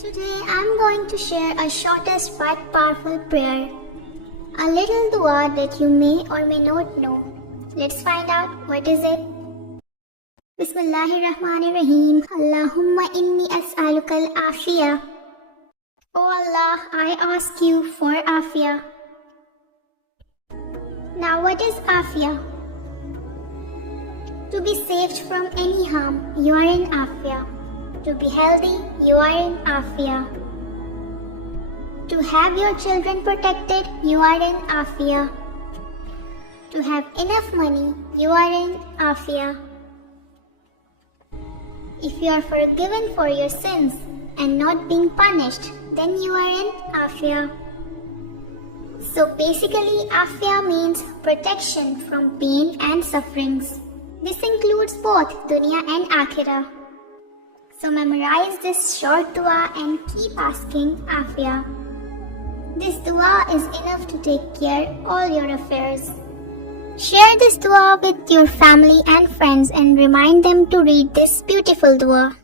Today I'm going to share a shortest but powerful prayer. A little dua that you may or may not know. Let's find out what is it. Bismillahirrahmanirrahim. Allahumma inni as'aluka al-afiyah. Oh Allah, I ask you for afiyah. Now what is afiyah? To be saved from any harm, you are in afiyah. To be healthy, you are in afiyah. To have your children protected, you are in afiyah. To have enough money, you are in afiyah. If you are forgiven for your sins and not being punished, then you are in afiyah. So basically, afiyah means protection from pain and sufferings. This includes both dunya and akhirah. So memorize this short dua and keep asking afiyah. This dua is enough to take care all your affairs. Share this dua with your family and friends and remind them to read this beautiful dua.